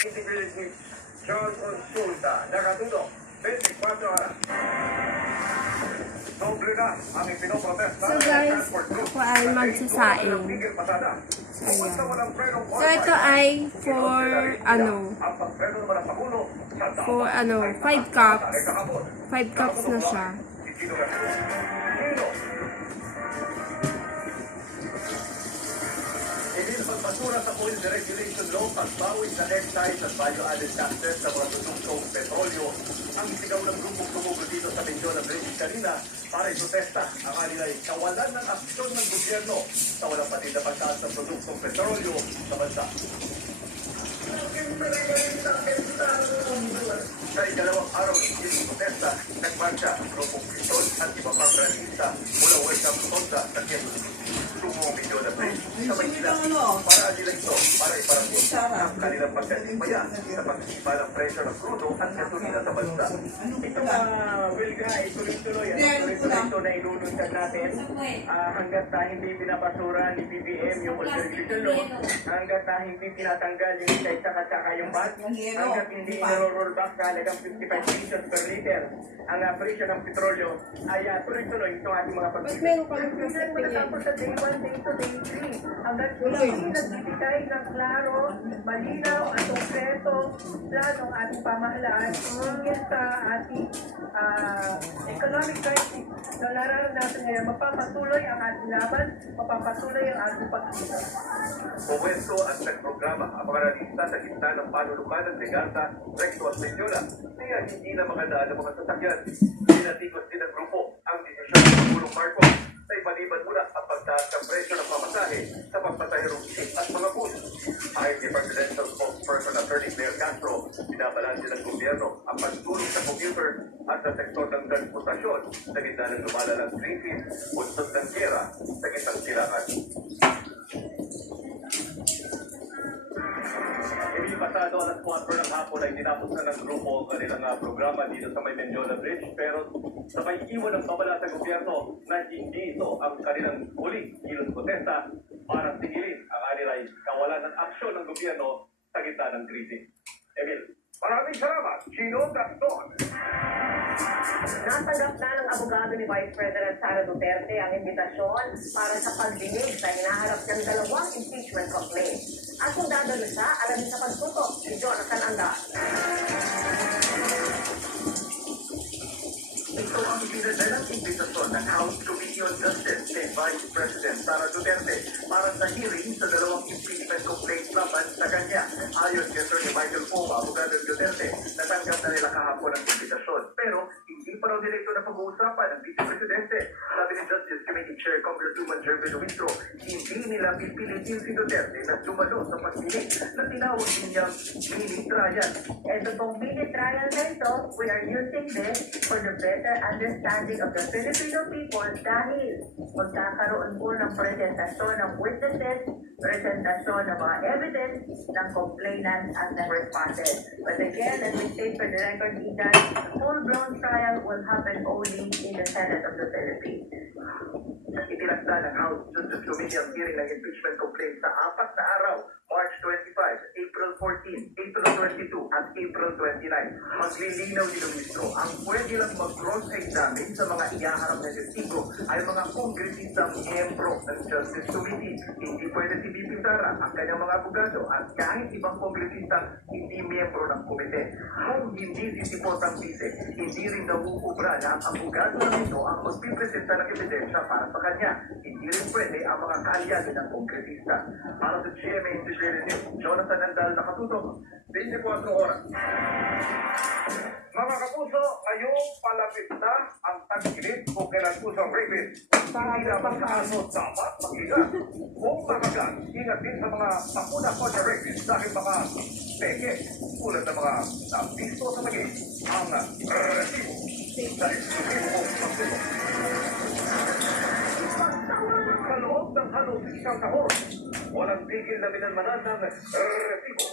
Integrated with John Consulta, nakatutok, 24 oras. Doble na ang ipinoprotesta. So guys, ako ay magsasaing. So ito ay for 5 cups. 5 cups na siya. Pagpasura sa Oil Deregulation Law, pagbawi sa excise at value-added taxes sa mga produktong petrolyo, ang isigaw ng grupong tumugo dito sa Mindoro Bridge kanina para iprotesta ang kanilang kawalan ng aksyon ng gobyerno sa walang patid na pagtaas ng produktong petrolyo sa bansa. Sa ikalawang araw ng ilang protesta, nagmarcha ang grupong Pistol at iba pang ralista mula Welcome Sonda sa Quezon. Tumong Mindoro Bridge sa Maynila para nila ito para iparangin ang kanilang pagkatibayan sa pagsipa ng presyo ng crudo at gasolina sa bansa. Ito Wilga, ituloy-tuloy ito na ilulunsad natin hanggat hindi pinapasura ni BBM yung Oil Deregulation Law, hanggat hindi tinatanggal yung isa-saka yung VAT, hanggat hindi niro-roll back sa halagang 55 pesos per liter ang presyo ng petrolyo, ay tuloy-tuloy itong ating mga pagsipa. Matapos sa day 1, day 2, day 3, hanggat hindi nagbibigay ng klaro, malinaw at konkretong plano ang ating pamahalaan hanggang sa ating economic crisis na nararanasan ngayon. Mapapatuloy ang ating laban, mapapatuloy ang ating pagkita. Puwesto at nagprograma ang mga ralista sa gitna ng panulukan ng Legarta, Recto at Mendiola. Kaya hindi na makadaan ang mga sasakyan. Pinatikos din ang grupo ang desisyon ng Pangulong Marcos sa ipaliban mula ang pagtaas ng presyo ng pamasahe sa pagpasahirong isip at mga bus. Ayon kay Presidential Spokesperson Attorney Claire Castro, binabalansin ng gobyerno ang pagtulong sa computer at sa sektor ng transportasyon sa gitna ng lumalalang krisis, bunsod ng gera sa gitnang silangan. Hindi pasado alas 4 ng hapon ay tinapos na ng grupo ang kanilang programa dito sa may Mindoro Bridge, pero sabay iwan ng babala sa gobyerno na hindi ito ang kanilang huling kilos protesta para tigilin ang kanilang kawalan ng aksyon ng gobyerno sa gitna ng krisis. Emil, maraming salamat, Gino Gaston. Natanggap na ng abogado ni Vice President Sara Duterte ang imbitasyon para sa pagdinig sa hinaharap ng dalawang impeachment complaint. At kung dadalo siya, alamin sa pagtutok si Jonathan Anda. Ito ang pinadalang imbitasyon ng House Committee on Justice kay Vice President Sara Duterte para sa hearing sa dalawang impeachment complaints laban sa kanya. Ayon kay Attorney Michael Poe, abogado ng Duterte, natanggap na nila kahapon ang imbitasyon. Pero hindi pa raw direkto na pag-uusapan ng Vice Presidente. Sabi ni Justice Committee Chair Congresswoman Jervin Luistro, hindi nila pipilitin si Duterte na dumalo sa pagdinig na tinawag din niyang mini trial. Ito pong mini trial na ito, we are using this for the better understanding of the Filipino people dahil magkakaroon po ng presentasyon ng witnesses, presentasyon ng mga evidence ng complainant at ng respondent. But again, let me state for the record, that the full-blown trial will happen only in the Senate of the Philippines. Itinakda ng House Justice Committee ang hearing ng impeachment complaint sa 4 na araw, March 25, April 14, April 22, at April 29. Maglilinaw ni Luistro, ang pwede lang mag-cross-examine sa mga iyaharap na testigo ay mga kongresistang miyembro ng Justice Committee. Hindi pwede si BP Sara, ang kanyang mga abogado, at kahit ibang kongresistang hindi miyembro ng komite. Kung hindi sisipotang bise, hindi rin nauubra na ang abogado na ito ang magpipresenta ng ebidensya para sa kanya. Hindi rin pwede ang mga kaalyado ng kongresista. Para sa GMA Integrated News, Jonathan Andal, nakatutok, 24 oras. Mga kapuso, ngayong palapit na ang tag-init o kailan pusong rapid. Hindi naman sa aso dapat mag-ingat. Kung makagat, ingat din sa mga sakuna ko sa rapid dahil mga peke, tulad ng mga nabisto sa maging ang resibo sa eksklusibo mong pagsubo. Sa loob ng halos isang tahon, walang tigil na minanmanan ng resibo.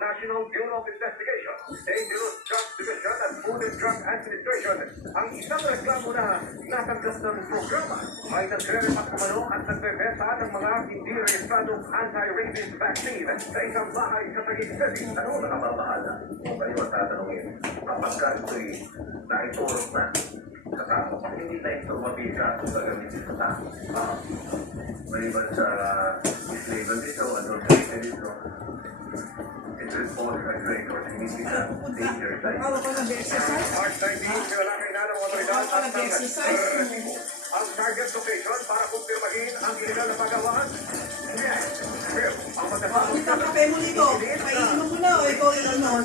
National Bureau of Investigation, Dangerous Drugs Division at Food and Drug Administration ang isang reklamo na natanggap ng programa ay nagre-repack umano at nagbebenta ng mga hindi rehistradong anti-rabies vaccine sa isang bahay sa Taguig City. Ano na kababahala? Kung kayo ang tatanungin, kapag ka ito'y naiturok na sa tao, hindi na ito mabisa kung gagamitin sa tao. Maliban sa mislabel dito, adulterated dito, it will pose a great or significant danger sa iyo. March 19, pinalakay na ng otoridad at ng resibo ang target location para kumpirmahin ang illegal na pagawaan. Yes, pero ang matapang Ito, kape mo nito. Painom mo na o ikaw iinom.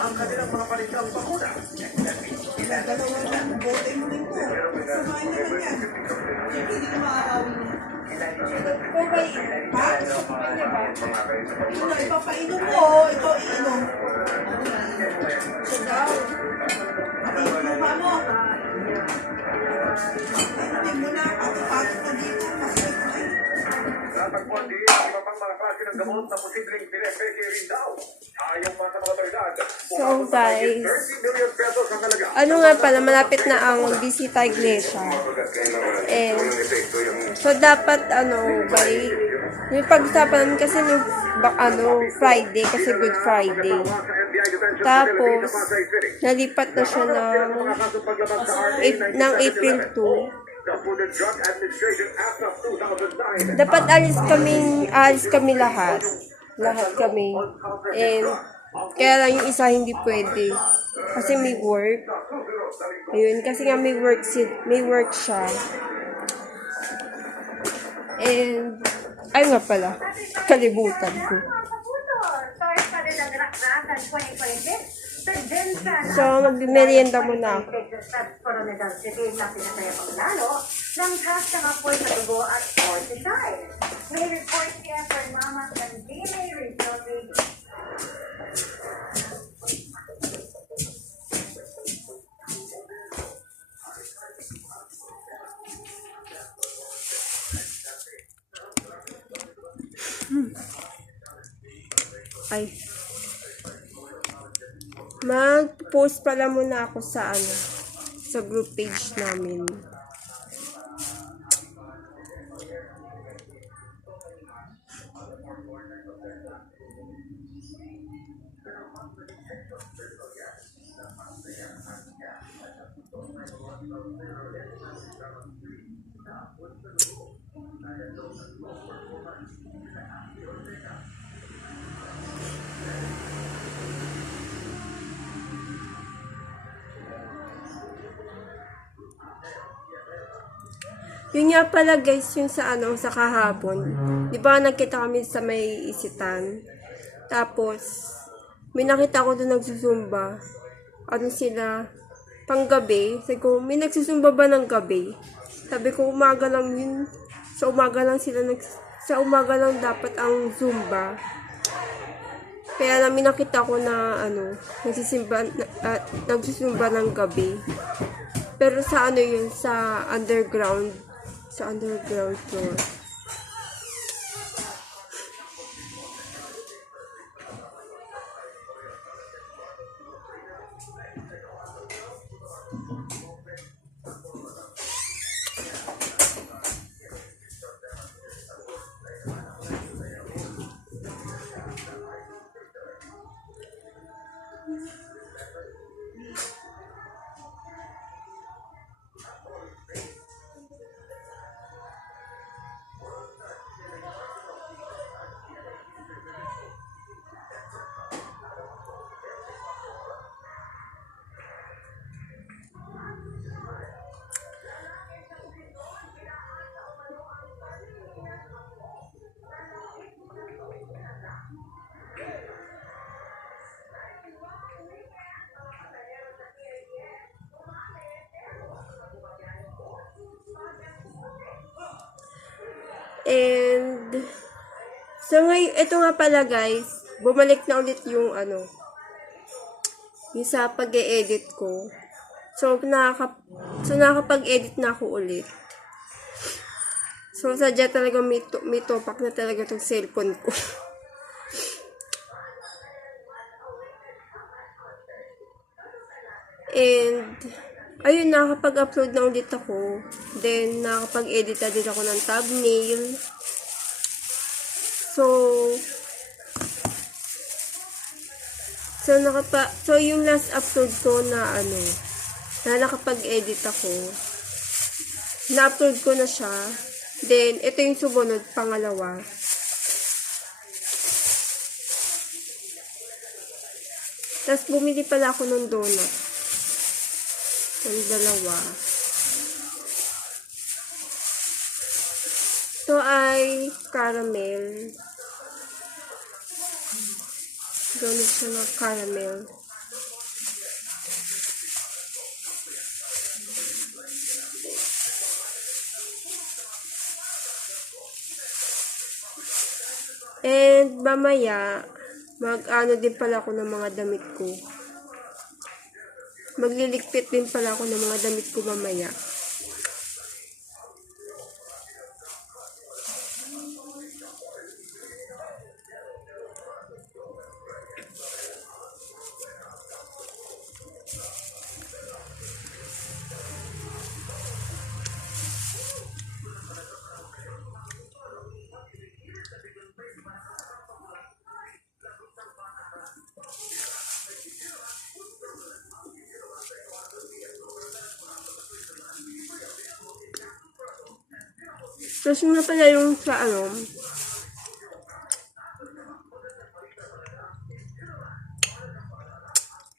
ang kanilang mga panitang bakuna. Dalawa lang, bote mo nito. Samahin naman yan. Siyempre, hindi na maarawin niya. Ha? Ito na, ipapainom mo. Ikaw iinom. Ito daw. Iinuman mo. Inumin mo na. Pati-pati na dito. Natagpuan din ang iba pang mga klase ng gamot na posibleng pinepeke rin daw. Ayon pa sa mga otoridad, So, guys, 30 million pesos ang halaga. ano nga pala, malapit na ang Bisita Iglesia. And, so dapat, may pag-usapan kasi nung, Friday, kasi Good Friday. Tapos, nalipat na siya ng April 2. Dapat alis kami lahat. Lahat kami. And, kaya lang yung isa hindi pwede. Kasi may work. Ayun, kasi nga may work siya. And, ay nga pala, kalibutan ko. So, magmerienda muna ako. ng task ng apoy sa dugo at cortisol. May report siya for Mama Candile Rizzotti. Ay. Mag-post pala muna ako sa sa group page namin. Yun nga pala guys, yung sa sa kahapon. Di ba nagkita kami sa may Isitan? Tapos, may nakita ko doon nagsusumba. Sila, panggabi. Sabi ko, may nagsusumba ba ng gabi? Sabi ko, umaga lang yun. Sa umaga lang sila, sa umaga lang dapat ang zumba. Kaya namin nakita ko na, nagsusumba ng gabi. Pero sa yun, sa underground floor. And, so ngayon, ito nga pala guys, bumalik na ulit yung yung sa pag-e-edit ko. So, nakakapag-edit na ako ulit. So, sadya talaga may topak na talaga itong cellphone ko. And, ayun, nakakapag-upload na ulit ako. Then, nakakapag-edit na din ako ng thumbnail. So yung last upload ko na nakapag-edit ako, na-upload ko na siya. Then, ito yung sumunod, pangalawa. Tapos, bumili pala ako ng donut. Yung dalawa. Ito ay caramel. Donut siya ng caramel. And mamaya, mag-ano din pala ako ng mga damit ko. Magliligpit din pala ako ng mga damit ko mamaya. Tapos nga pala yung sa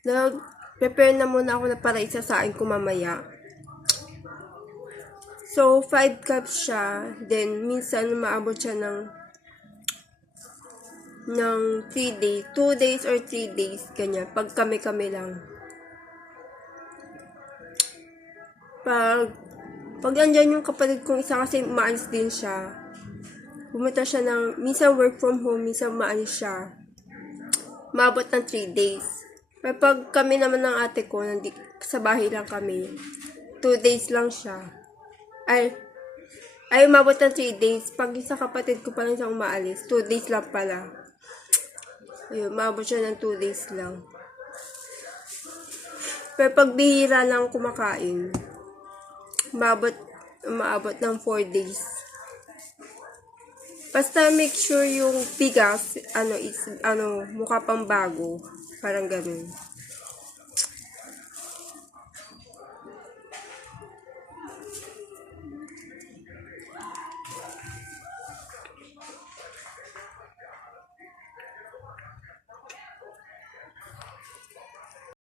nag-prepare na muna ako na para isasain ko mamaya. So, 5 cups siya. Then, minsan maabot siya ng 3 days. 2 days or 3 days. Ganyan. Pag kami-kami lang. Pag andyan yung kapatid kong isa kasi maalis din siya. Pumunta siya minsan work from home, minsan maalis siya. Maabot ng 3 days. Pero pag kami naman ng ate ko, sa bahay lang kami, 2 days lang siya. Ay, umabot ng 3 days. Pag isa kapatid ko pa lang siyang umaalis, 2 days lang pala. Ayun, umabot siya ng 2 days lang. Pero pag bihira lang kumakain, umaabot ng 4 days. Basta make sure yung bigas, mukha pang bago. Parang ganun.